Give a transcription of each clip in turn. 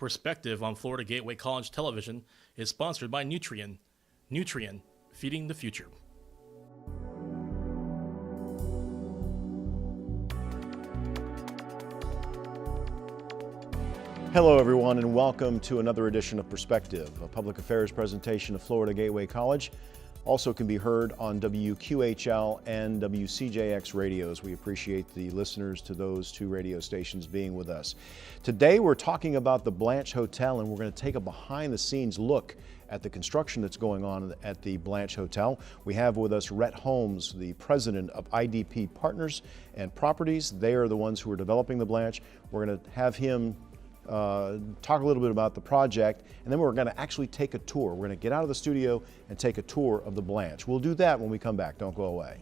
Perspective on Florida Gateway College Television is sponsored by Nutrien. Nutrien, feeding the future. Hello everyone and welcome to another edition of Perspective, a public affairs presentation of Florida Gateway College. Also can be heard on WQHL and WCJX radios. We appreciate the listeners to those two radio stations being with us. Today we're talking about the Blanche Hotel, and we're going to take a behind the scenes look at the construction that's going on at the Blanche Hotel. We have with us Rhett Holmes, the president of IDP Properties. They are the ones who are developing the Blanche. We're going to have him talk a little bit about the project, and then we're going to actually take a tour. We're going to get out of the studio and take a tour of the Blanche. We'll do that when we come back. Don't go away.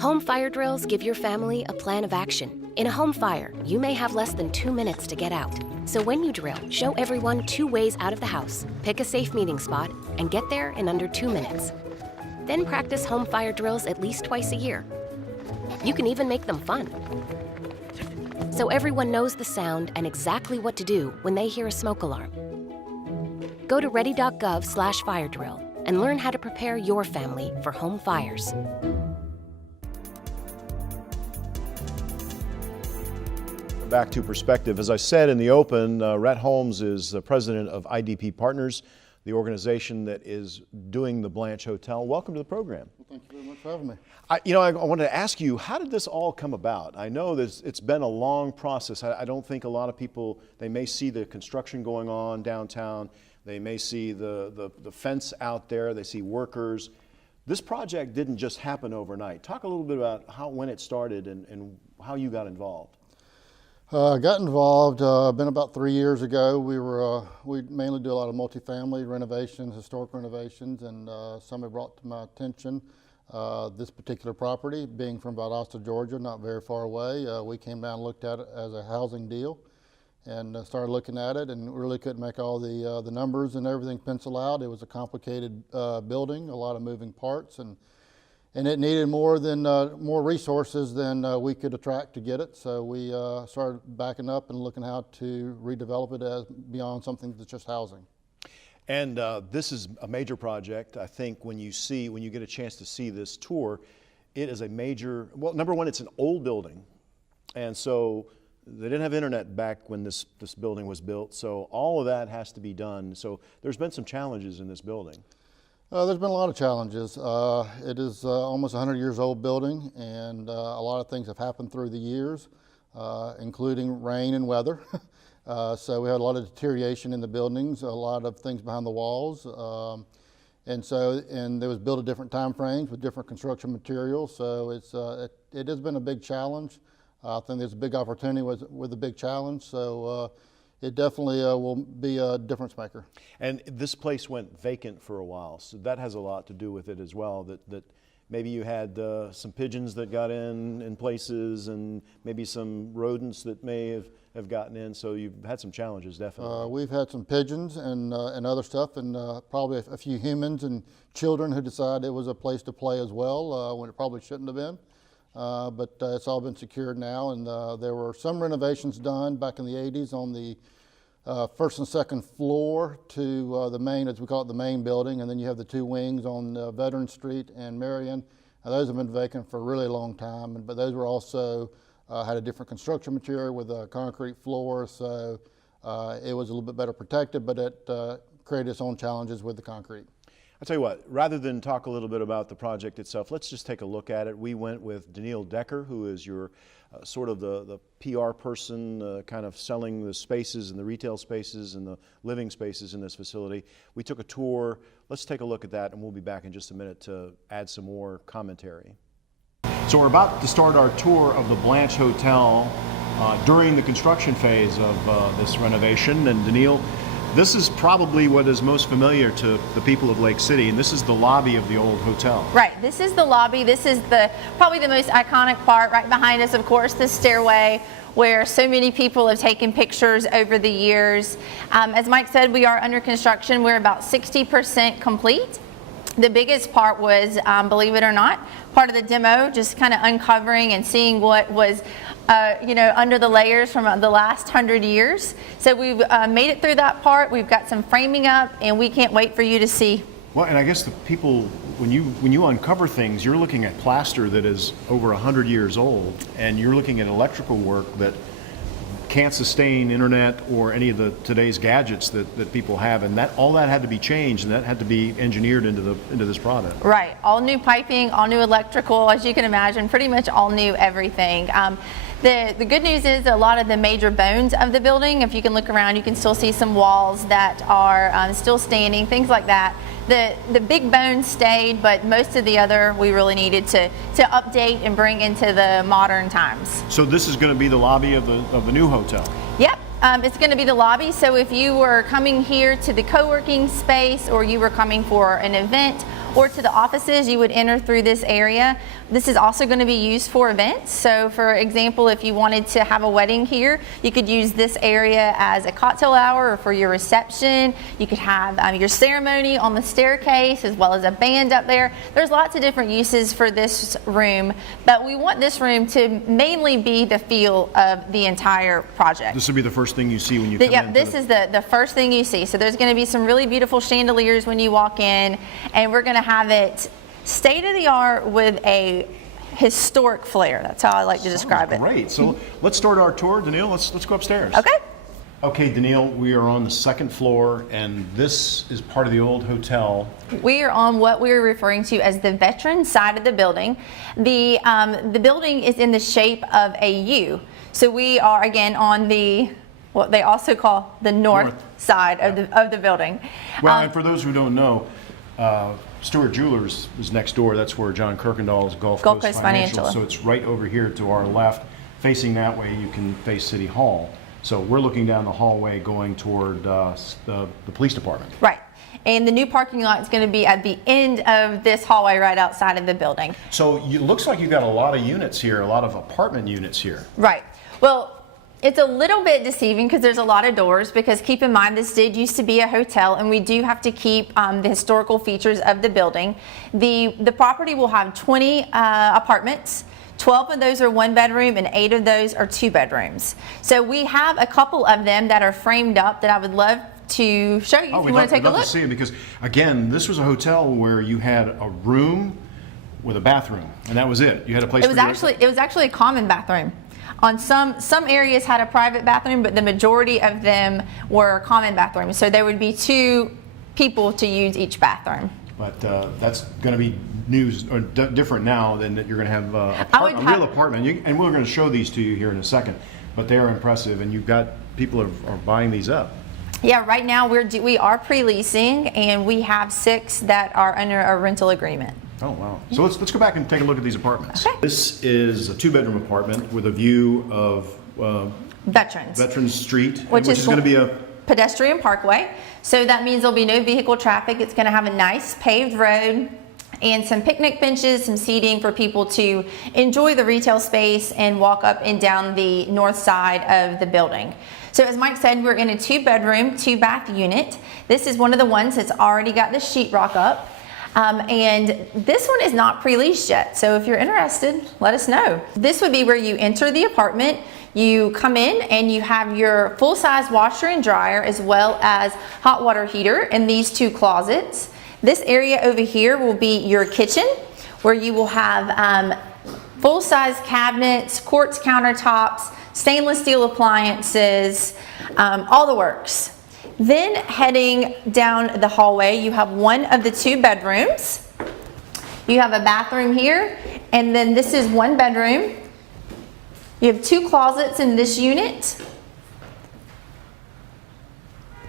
Home fire drills give your family a plan of action. In a home fire, you may have less than 2 minutes to get out. So when you drill, show everyone 2 ways out of the house, pick a safe meeting spot, and get there in under 2 minutes. Then practice home fire drills at least twice a year. You can even make them fun, so everyone knows the sound and exactly what to do when they hear a smoke alarm. Go to ready.gov/fire drill and learn how to prepare your family for home fires. Back to Perspective. As I said in the open, Rhett Holmes is the president of IDP Partners, the organization that is doing the Blanche Hotel. Welcome to the program. Well, thank you very much for having me. I wanted to ask you, how did this all come about? I know that it's been a long process. I don't think a lot of people, they may see the construction going on downtown. They may see the fence out there. They see workers. This project didn't just happen overnight. Talk a little bit about when it started and how you got involved. I got involved, been about 3 years ago. We mainly do a lot of multifamily renovations, historic renovations, and somebody brought to my attention this particular property. Being from Valdosta, Georgia, not very far away, we came down and looked at it as a housing deal and started looking at it, and really couldn't make all the numbers and everything pencil out. It was a complicated building, a lot of moving parts, and it needed more resources than we could attract to get it. So we started backing up and looking how to redevelop it as beyond something that's just housing. And this is a major project. I think when you get a chance to see this tour, it is a major, well, number one, it's an old building. And so they didn't have internet back when this building was built. So all of that has to be done. So there's been some challenges in this building. There's been a lot of challenges. It is almost a 100 years old building, and a lot of things have happened through the years, including rain and weather. So we had a lot of deterioration in the buildings, a lot of things behind the walls, and it was built at different time frames with different construction materials. So it has been a big challenge. I think there's a big opportunity with a big challenge. So. It definitely will be a difference maker. And this place went vacant for a while, so that has a lot to do with it as well, that maybe you had some pigeons that got in places, and maybe some rodents that may have gotten in, so you've had some challenges, definitely. We've had some pigeons and other stuff, and probably a few humans and children who decided it was a place to play as well, when it probably shouldn't have been. But it's all been secured now, and there were some renovations done back in the 80s on the first and second floor to the main, as we call it, the main building, and then you have the 2 wings on Veterans Street and Marion. Those have been vacant for a really long time, but those were also had a different construction material with a concrete floor, so it was a little bit better protected, but it created its own challenges with the concrete. I'll tell you what, rather than talk a little bit about the project itself, let's just take a look at it. We went with Danielle Decker, who is your sort of the PR person, kind of selling the spaces and the retail spaces and the living spaces in this facility. We took a tour. Let's take a look at that, and we'll be back in just a minute to add some more commentary. So we're about to start our tour of the Blanche Hotel during the construction phase of this renovation. And Danielle, this is probably what is most familiar to the people of Lake City, and this is the lobby of the old hotel. Right, this is the lobby. This is probably the most iconic part. Right behind us, of course, the stairway where so many people have taken pictures over the years. As Mike said, we are under construction. We're about 60% complete. The biggest part was, believe it or not, part of the demo, just kind of uncovering and seeing what was under the layers from the last 100 years. So we've made it through that part. We've got some framing up, and we can't wait for you to see. Well, and I guess the people, when you uncover things, you're looking at plaster that is over 100 years old, and you're looking at electrical work that can't sustain internet or any of today's gadgets that people have, and all that had to be changed, and that had to be engineered into this product. Right, all new piping, all new electrical, as you can imagine, pretty much all new everything. The good news is a lot of the major bones of the building, if you can look around, you can still see some walls that are still standing, things like that. The big bones stayed, but most of the other we really needed to update and bring into the modern times. So this is going to be the lobby of the new hotel? Yep. It's going to be the lobby, so if you were coming here to the co-working space, or you were coming for an event, or to the offices, you would enter through this area. This is also going to be used for events. So for example, if you wanted to have a wedding here, you could use this area as a cocktail hour, or for your reception. You could have your ceremony on the staircase, as well as a band up there. There's lots of different uses for this room, but we want this room to mainly be the feel of the entire project. This will be the first thing you see when you come in? Yep, this is the first thing you see. So there's going to be some really beautiful chandeliers when you walk in, and we're going to have it state of the art with a historic flair. That's how I like to describe it. Great. So let's start our tour. Danielle, let's go upstairs. Okay. Okay, Danielle, we are on the second floor, and this is part of the old hotel. We are on what we are referring to as the veteran side of the building. The building is in the shape of a U. So we are again on what they also call the north side of the building. Well, and for those who don't know, Stewart Jewelers is next door. That's where John Kirkendall's Gulf Coast Financial. So it's right over here to our left. Facing that way, you can face City Hall. So we're looking down the hallway going toward the police department. Right. And the new parking lot is going to be at the end of this hallway right outside of the building. So it looks like you've got a lot of units here, a lot of apartment units here. Right. Well, it's a little bit deceiving because there's a lot of doors, because keep in mind this did used to be a hotel, and we do have to keep the historical features of the building. The property will have 20 apartments. 12 of those are 1 bedroom and 8 of those are 2 bedrooms. So we have a couple of them that are framed up that I would love to show you if you want to take a look. I'd love to see it, because again, this was a hotel where you had a room with a bathroom, and that was it. You had a place. It was actually a common bathroom. On some areas had a private bathroom, but the majority of them were common bathrooms. So there would be 2 people to use each bathroom. But that's going to be news or different now than that you're going to have a real apartment. And we're going to show these to you here in a second. But they are impressive, and you've got people are buying these up. Yeah, right now we are pre-leasing, and we have 6 that are under a rental agreement. Oh, wow. So let's go back and take a look at these apartments. Okay. This is a 2-bedroom apartment with a view of Veterans Street, which is going to be a pedestrian parkway. So that means there'll be no vehicle traffic. It's going to have a nice paved road and some picnic benches, some seating for people to enjoy the retail space and walk up and down the north side of the building. So as Mike said, we're in a 2-bedroom, 2-bath unit. This is one of the ones that's already got the sheetrock up. And this one is not pre-leased yet, so if you're interested, let us know. This would be where you enter the apartment, you come in and you have your full-size washer and dryer, as well as hot water heater in these 2 closets. This area over here will be your kitchen, where you will have full-size cabinets, quartz countertops, stainless steel appliances, all the works. Then heading down the hallway, you have one of the 2 bedrooms. You have a bathroom here, and then this is 1 bedroom. You have 2 closets in this unit.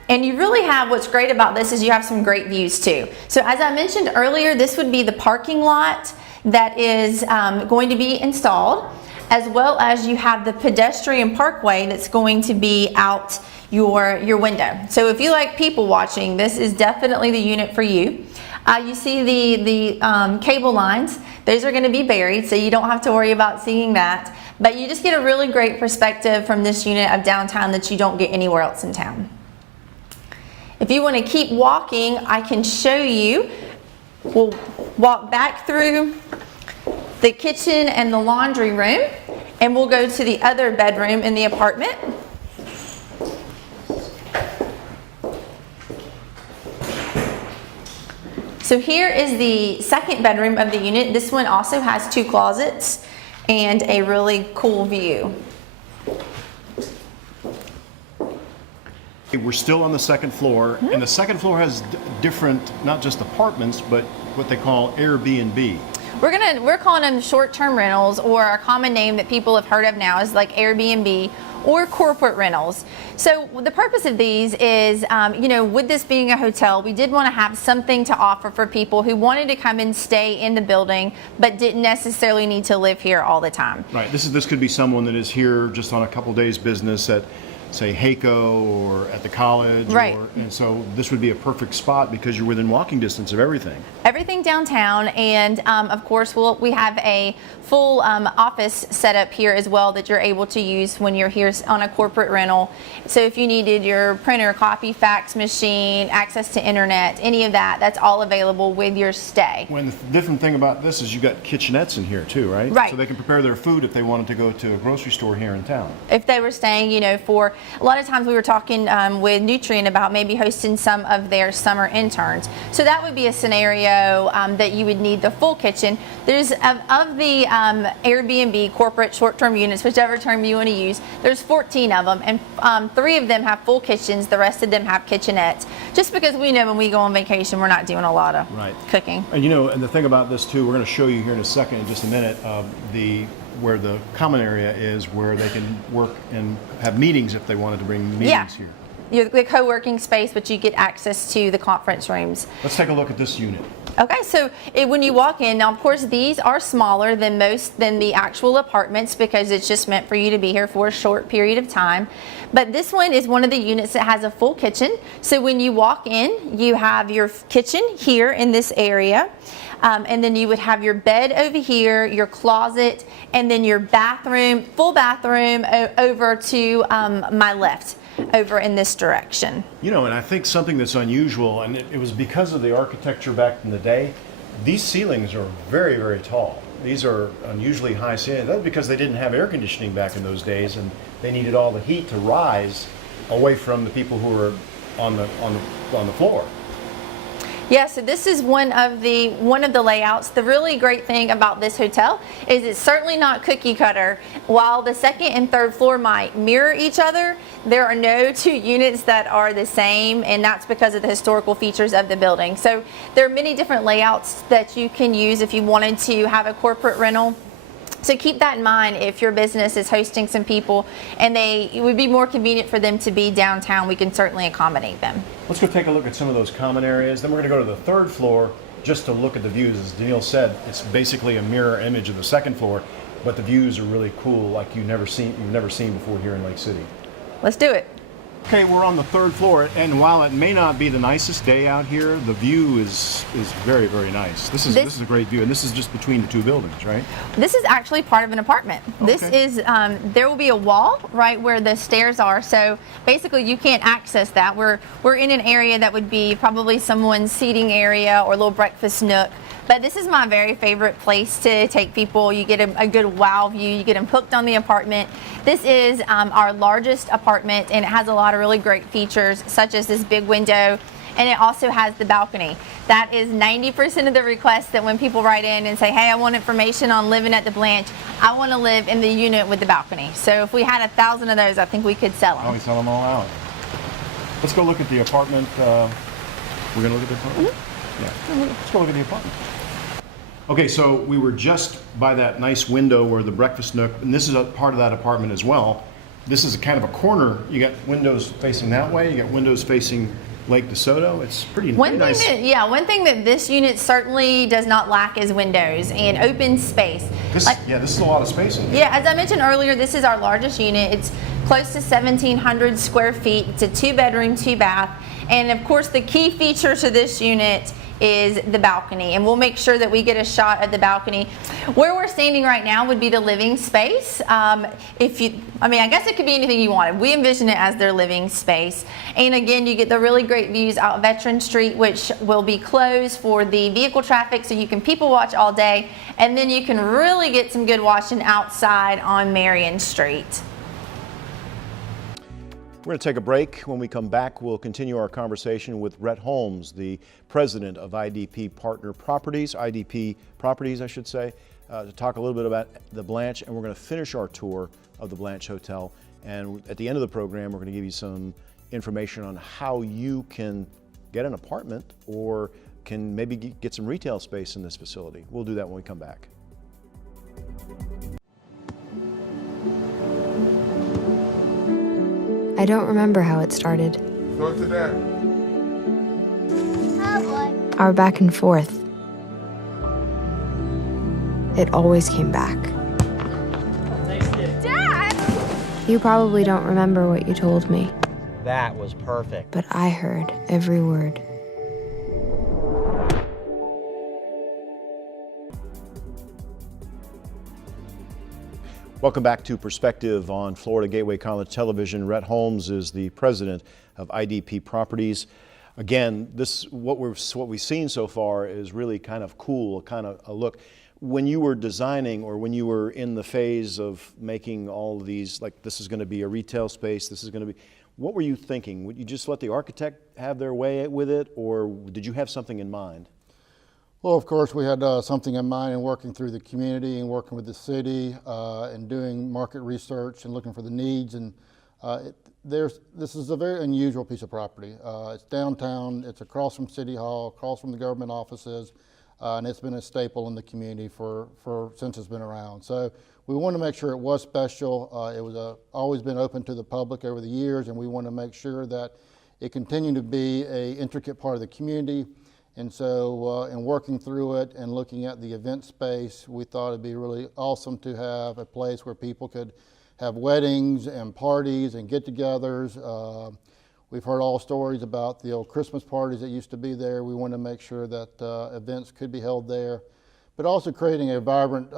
And you really have, what's great about this is you have some great views too. So as I mentioned earlier, this would be the parking lot that is going to be installed, as well as you have the pedestrian parkway that's going to be out your window. So if you like people watching, this is definitely the unit for you. You see the cable lines. Those are going to be buried, so you don't have to worry about seeing that. But you just get a really great perspective from this unit of downtown that you don't get anywhere else in town. If you want to keep walking, I can show you. We'll walk back through the kitchen and the laundry room, and we'll go to the other bedroom in the apartment. So here is the second bedroom of the unit. This one also has 2 closets and a really cool view. We're still on the second floor, and the second floor has different, not just apartments, but what they call Airbnb. We're calling them short-term rentals, or a common name that people have heard of now is like Airbnb or corporate rentals. So the purpose of these is, with this being a hotel, we did want to have something to offer for people who wanted to come and stay in the building, but didn't necessarily need to live here all the time. Right. This could be someone that is here just on a couple days business at, say, HACO or at the college. Right. And so this would be a perfect spot because you're within walking distance of everything. Everything downtown, and of course we have a full office set up here as well that you're able to use when you're here on a corporate rental. So if you needed your printer, copy, fax machine, access to internet, any of that, that's all available with your stay. When the different thing about this is you got kitchenettes in here too, right? Right. So they can prepare their food if they wanted to go to a grocery store here in town. If they were staying, for a lot of times we were talking with Nutrien about maybe hosting some of their summer interns. So that would be a scenario that you would need the full kitchen. There's of the Airbnb corporate short-term units, whichever term you want to use, there's 14 of them, and 3 of them have full kitchens. The rest of them have kitchenettes. Just because we know when we go on vacation, we're not doing a lot of cooking. And and the thing about this too, we're going to show you here in a second, in just a minute, where the common area is, where they can work and have meetings if they wanted to bring meetings here. The co-working space, but you get access to the conference rooms. Let's take a look at this unit. Okay, so when you walk in, now of course these are smaller than the actual apartments because it's just meant for you to be here for a short period of time. But this one is one of the units that has a full kitchen. So when you walk in, you have your kitchen here in this area. And then you would have your bed over here, your closet, and then your bathroom, full bathroom over to my left, over in this direction. And I think something that's unusual, and it was because of the architecture back in the day, these ceilings are very, very tall. These are unusually high ceilings. That's because they didn't have air conditioning back in those days, and they needed all the heat to rise away from the people who were on the floor. Yeah, so this is one of the layouts. The really great thing about this hotel is it's certainly not cookie cutter. While the second and third floor might mirror each other, there are no 2 units that are the same, and that's because of the historical features of the building. So there are many different layouts that you can use if you wanted to have a corporate rental. So keep that in mind if your business is hosting some people and it would be more convenient for them to be downtown. We can certainly accommodate them. Let's go take a look at some of those common areas. Then we're going to go to the third floor just to look at the views. As Danielle said, it's basically a mirror image of the second floor, but the views are really cool, like you've never seen before here in Lake City. Let's do it. Okay, we're on the third floor, and while it may not be the nicest day out here, the view is very, very nice. This is a great view, and this is just between the 2 buildings, right? This is actually part of an apartment. Okay. This is there will be a wall right where the stairs are, so basically you can't access that. We're in an area that would be probably someone's seating area or a little breakfast nook. But this is my very favorite place to take people. You get a good wow view. You get them hooked on the apartment. This is our largest apartment, and it has a lot of really great features, such as this big window, and it also has the balcony. That is 90% of the requests that when people write in and say, hey, I want information on living at the Blanche, I want to live in the unit with the balcony. So if we had 1,000 of those, I think we could sell them. Oh, we sell them all out. Let's go look at the apartment. We're going to look at the apartment? Mm-hmm. Yeah, let's go look at the apartment. Okay, so we were just by that nice window where the breakfast nook, and this is a part of that apartment as well. This is a kind of a corner. You got windows facing that way. You got windows facing Lake DeSoto. It's pretty nice. One thing that this unit certainly does not lack is windows and open space. This is a lot of space in here. Yeah, as I mentioned earlier, this is our largest unit. It's close to 1,700 square feet. It's a 2-bedroom, 2-bath. And of course, the key feature to this unit is the balcony, and we'll make sure that we get a shot of the balcony. Where we're standing right now would be the living space. I guess it could be anything you wanted. We envision it as their living space. And again, you get the really great views out Veteran Street, which will be closed for the vehicle traffic, so you can people watch all day, and then you can really get some good watching outside on Marion Street. We're going to take a break. When we come back, we'll continue our conversation with Rhett Holmes, the president of IDP Properties, I should say, to talk a little bit about the Blanche, and we're going to finish our tour of the Blanche Hotel. And at the end of the program, we're going to give you some information on how you can get an apartment or can maybe get some retail space in this facility. We'll do that when we come back. I don't remember how it started. Go to that. Our back and forth. It always came back. Dad! You probably don't remember what you told me, That was perfect. but I heard every word. Welcome back to Perspective on Florida Gateway College Television. Rhett Holmes is the president of IDP Properties. Again, what we've seen so far is really kind of cool, kind of a look. When you were designing, or when you were in the phase of making all of these, like this is going to be a retail space, this is going to be, what were you thinking? Would you just let the architect have their way with it, or did you have something in mind? Well, of course, we had something in mind in working through the community and working with the city and doing market research and looking for the needs. And this is a very unusual piece of property. It's downtown, it's across from City Hall, across from the government offices, and it's been a staple in the community since it's been around. So we wanted to make sure it was special. It was always been open to the public over the years, and we want to make sure that it continued to be an intricate part of the community. And so in working through it and looking at the event space, we thought it'd be really awesome to have a place where people could have weddings and parties and get-togethers. We've heard all stories about the old Christmas parties that used to be there. We want to make sure that events could be held there, but also creating a vibrant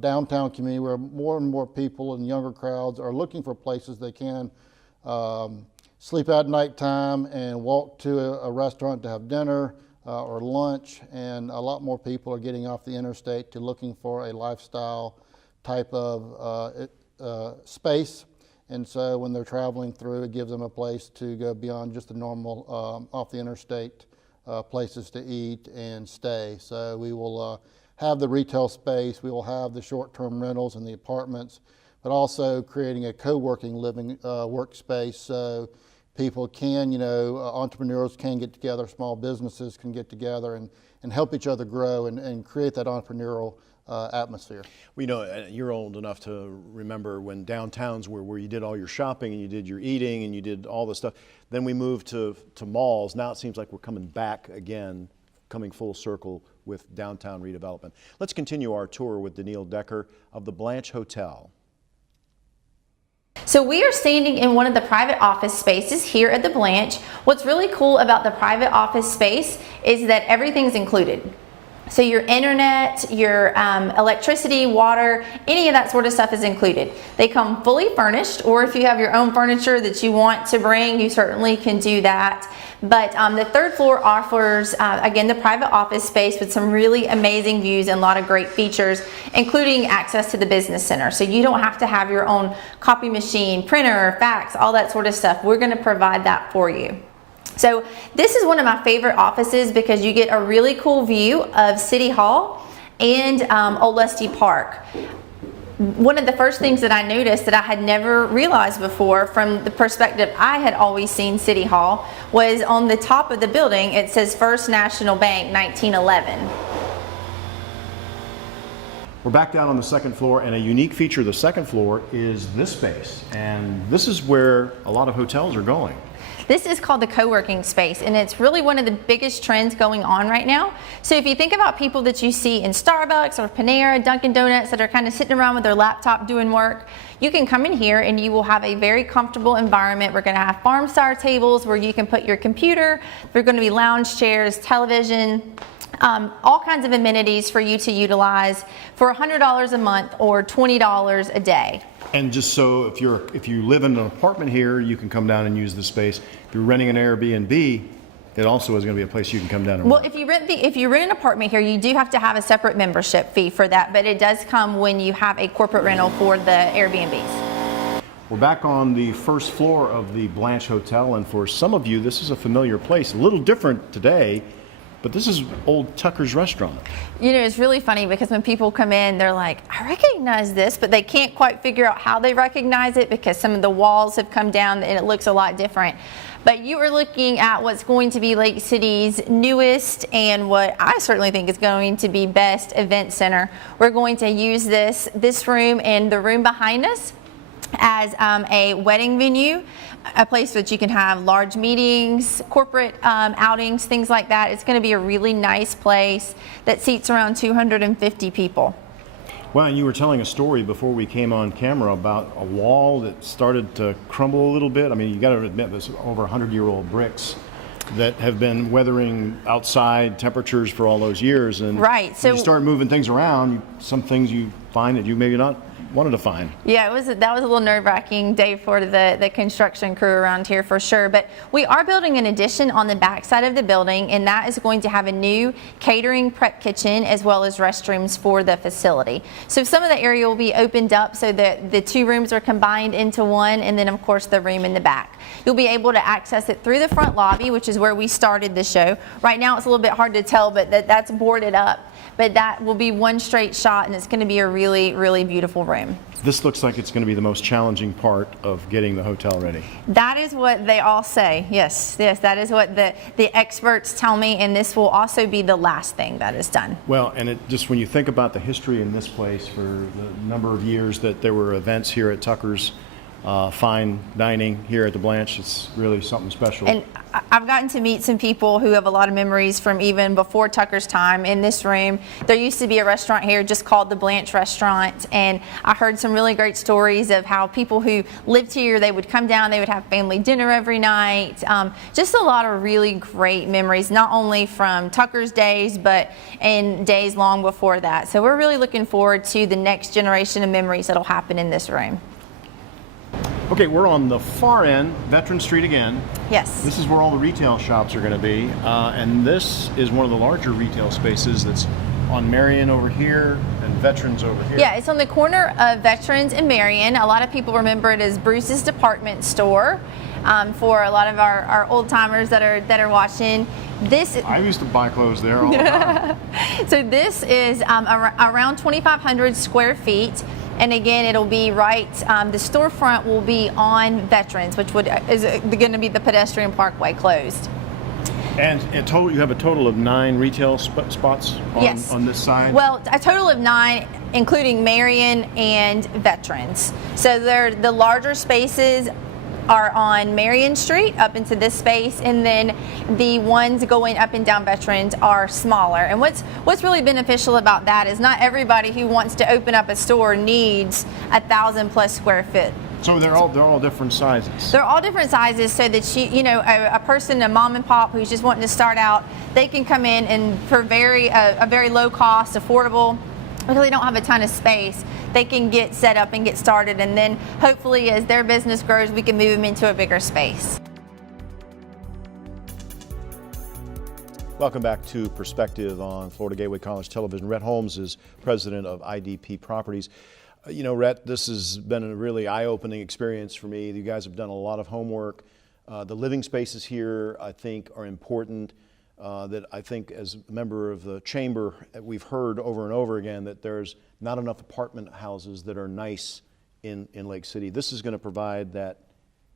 downtown community where more and more people and younger crowds are looking for places they can sleep at nighttime and walk to a restaurant to have dinner, or lunch, and a lot more people are getting off the interstate to looking for a lifestyle type of space. And so when they're traveling through, it gives them a place to go beyond just the normal off the interstate places to eat and stay. So we will have the retail space, we will have the short-term rentals and the apartments, but also creating a co-working living workspace. So people can, entrepreneurs can get together, small businesses can get together and help each other grow and create that entrepreneurial atmosphere. Well, you're old enough to remember when downtowns were where you did all your shopping and you did your eating and you did all the stuff. Then we moved to malls. Now it seems like we're coming back again, coming full circle with downtown redevelopment. Let's continue our tour with Danielle Decker of the Blanche Hotel. So we are standing in one of the private office spaces here at the Blanche. What's really cool about the private office space is that everything's included. So your internet, your electricity, water, any of that sort of stuff is included. They come fully furnished, or if you have your own furniture that you want to bring, you certainly can do that. But the third floor offers, again, the private office space with some really amazing views and a lot of great features, including access to the business center. So you don't have to have your own copy machine, printer, fax, all that sort of stuff. We're going to provide that for you. So this is one of my favorite offices because you get a really cool view of City Hall and Old Lusty Park. One of the first things that I noticed that I had never realized before from the perspective I had always seen City Hall was on the top of the building it says First National Bank 1911. We're back down on the second floor, and a unique feature of the second floor is this space, and this is where a lot of hotels are going. This is called the co-working space, and it's really one of the biggest trends going on right now. So if you think about people that you see in Starbucks or Panera, Dunkin' Donuts that are kind of sitting around with their laptop doing work, you can come in here and you will have a very comfortable environment. We're going to have farm style tables where you can put your computer. There are going to be lounge chairs, television, all kinds of amenities for you to utilize for $100 a month or $20 a day. And just so if you live in an apartment here, you can come down and use the space. If you're renting an Airbnb, it also is going to be a place you can come down and Well, work. if you rent an apartment here, you do have to have a separate membership fee for that, but it does come when you have a corporate rental for the Airbnbs. We're back on the first floor of the Blanche Hotel, and for some of you, this is a familiar place. A little different today, but this is old Tucker's Restaurant. You know, it's really funny because when people come in, they're like, I recognize this, but they can't quite figure out how they recognize it because some of the walls have come down and it looks a lot different. But you are looking at what's going to be Lake City's newest and what I certainly think is going to be best event center. We're going to use this room and the room behind us as a wedding venue, a place that you can have large meetings, corporate outings, things like that. It's going to be a really nice place that seats around 250 people. Well, and you were telling a story before we came on camera about a wall that started to crumble a little bit. I mean, you got to admit, there's over 100-year-old bricks that have been weathering outside temperatures for all those years. And right, so when you start moving things around, some things you find that you maybe not wanted to find. Yeah, that was a little nerve-wracking day for the construction crew around here for sure. But we are building an addition on the back side of the building, and that is going to have a new catering prep kitchen as well as restrooms for the facility. So some of the area will be opened up so that the two rooms are combined into one, and then of course the room in the back. You'll be able to access it through the front lobby, which is where we started the show. Right now it's a little bit hard to tell, but that's boarded up. But that will be one straight shot, and it's going to be a really, really beautiful room. This looks like it's going to be the most challenging part of getting the hotel ready. That is what they all say. Yes, that is what the experts tell me, and this will also be the last thing that is done. Well, and just when you think about the history in this place for the number of years that there were events here at Tucker's, fine dining here at the Blanche, it's really something special. And I've gotten to meet some people who have a lot of memories from even before Tucker's time in this room. There used to be a restaurant here just called the Blanche Restaurant, and I heard some really great stories of how people who lived here, they would come down, they would have family dinner every night. Just a lot of really great memories, not only from Tucker's days, but in days long before that. So we're really looking forward to the next generation of memories that'll happen in this room. Okay, we're on the far end, Veteran Street again. Yes. This is where all the retail shops are going to be, and this is one of the larger retail spaces that's on Marion over here and Veterans over here. Yeah, it's on the corner of Veterans and Marion. A lot of people remember it as Bruce's Department Store. For a lot of our old timers that are watching, I used to buy clothes there all the time. So this is around 2,500 square feet. And again, it'll be right, the storefront will be on Veterans, which is going to be the pedestrian parkway closed. And you have a total of 9 retail spots on this side? Well, a total of 9, including Marion and Veterans. So the larger spaces are on Marion Street up into this space, and then the ones going up and down Veterans are smaller. And what's really beneficial about that is not everybody who wants to open up a store needs 1,000+ square feet. So they're all different sizes. They're all different sizes, so that a person, a mom and pop who's just wanting to start out, they can come in and for a very low cost, affordable, because they don't have a ton of space, they can get set up and get started, and then hopefully as their business grows, we can move them into a bigger space. Welcome back to Perspective on Florida Gateway College Television. Rhett Holmes is president of IDP Properties. Rhett, this has been a really eye-opening experience for me. You guys have done a lot of homework. The living spaces here, I think, are important. That I think as a member of the chamber, we've heard over and over again that there's not enough apartment houses that are nice in Lake City. This is going to provide that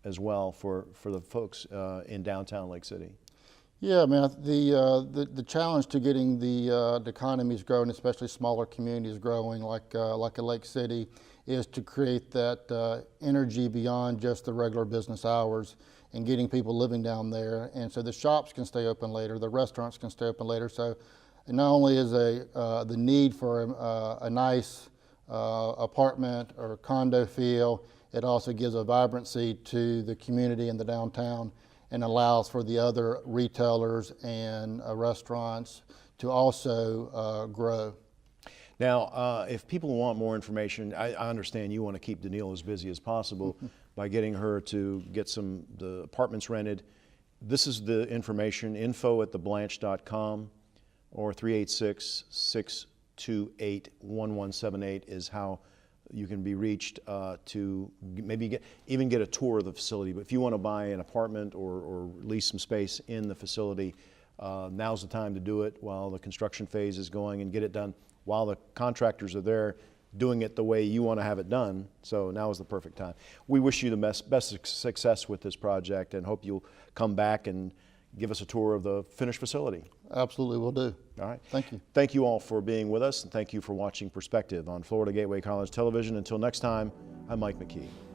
as well for the folks in downtown Lake City. Yeah, I mean, the challenge to getting the economies growing, especially smaller communities growing like a Lake City, is to create that energy beyond just the regular business hours and getting people living down there. And so the shops can stay open later, the restaurants can stay open later. So not only is the need for a nice apartment or condo feel, it also gives a vibrancy to the community and the downtown and allows for the other retailers and restaurants to also grow. Now, if people want more information, I understand you want to keep Danielle as busy as possible by getting her to get the apartments rented. This is the information, info@theblanche.com or 386-628-1178 is how you can be reached to maybe even get a tour of the facility. But if you want to buy an apartment or lease some space in the facility, now's the time to do it while the construction phase is going and get it done while the contractors are there doing it the way you want to have it done. So now is the perfect time. We wish you the best success with this project and hope you'll come back and give us a tour of the finished facility. Absolutely, will do. All right. Thank you. Thank you all for being with us, and thank you for watching Perspective on Florida Gateway College Television. Until next time, I'm Mike McKee.